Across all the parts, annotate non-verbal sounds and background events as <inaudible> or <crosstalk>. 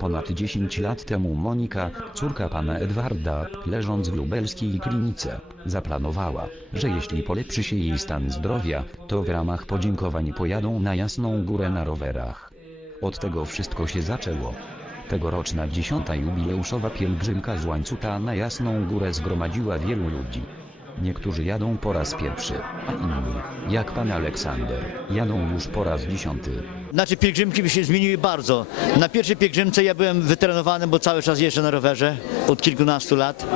Ponad 10 lat temu Monika, córka pana Edwarda, leżąc w lubelskiej klinice, zaplanowała, że jeśli polepszy się jej stan zdrowia, to w ramach podziękowań pojadą na Jasną Górę na rowerach. Od tego wszystko się zaczęło. Tegoroczna dziesiąta jubileuszowa pielgrzymka z łańcuta na Jasną Górę zgromadziła wielu ludzi. Niektórzy jadą po raz pierwszy, a inni, jak pan Aleksander, jadą już po raz dziesiąty. Znaczy pielgrzymki by się zmieniły bardzo. Na pierwszej pielgrzymce ja byłem wytrenowany, bo cały czas jeżdżę na rowerze od kilkunastu lat.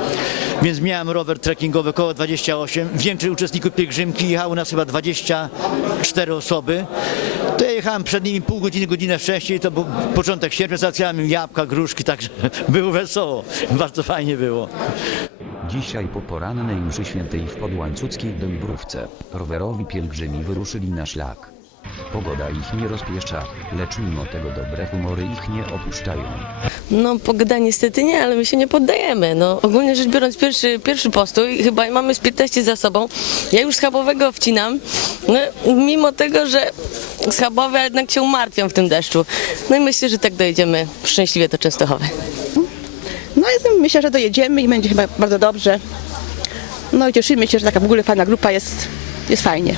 Więc miałem rower trekkingowy około 28. Większość uczestników pielgrzymki jechało nas chyba 24 osoby. To ja jechałem przed nimi pół godziny, godzinę wcześniej. To był początek sierpnia, załatwiałem jabłka, gruszki, także <laughs> było wesoło. Bardzo fajnie było. Dzisiaj po porannej mszy świętej w podłańcuckiej Dąbrówce, rowerowi pielgrzymi wyruszyli na szlak. Pogoda ich nie rozpieszcza, lecz mimo tego dobre humory ich nie opuszczają. No pogoda niestety nie, ale my się nie poddajemy. No, ogólnie rzecz biorąc pierwszy, pierwszy postój, chyba mamy z 15 za sobą. Ja już schabowego wcinam, no, mimo tego, że schabowe jednak się umartwią w tym deszczu. No i myślę, że tak dojedziemy szczęśliwie do Częstochowy. No jestem, myślę, że dojedziemy i będzie chyba bardzo dobrze. No i cieszymy się, że taka w ogóle fajna grupa jest, jest fajnie.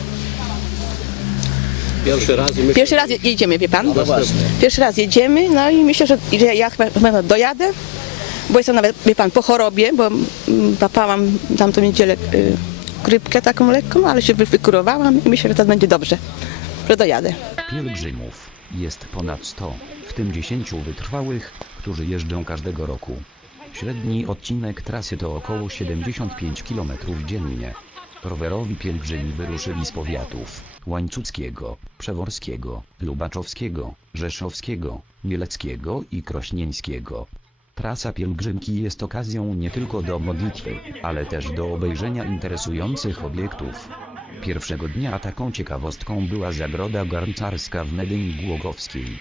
Pierwszy raz i myślę, Pierwszy raz je- jedziemy, wie pan? No właśnie. Pierwszy raz jedziemy, no i myślę, że, że ja chyba dojadę, bo jestem nawet, wie pan, po chorobie, bo mm, łapałam tamtą niedzielę y, grypkę taką lekką, ale się wy- wykurowałam i myślę, że to będzie dobrze, że dojadę. Pielgrzymów jest ponad 100, w tym 10 wytrwałych, którzy jeżdżą każdego roku. Średni odcinek trasy to około 75 km dziennie. Rowerowi pielgrzymi wyruszyli z powiatów Łańcuckiego, Przeworskiego, Lubaczowskiego, Rzeszowskiego, Mieleckiego i Krośnieńskiego. Trasa pielgrzymki jest okazją nie tylko do modlitwy, ale też do obejrzenia interesujących obiektów. Pierwszego dnia taką ciekawostką była zagroda garncarska w Medyni Głogowskiej.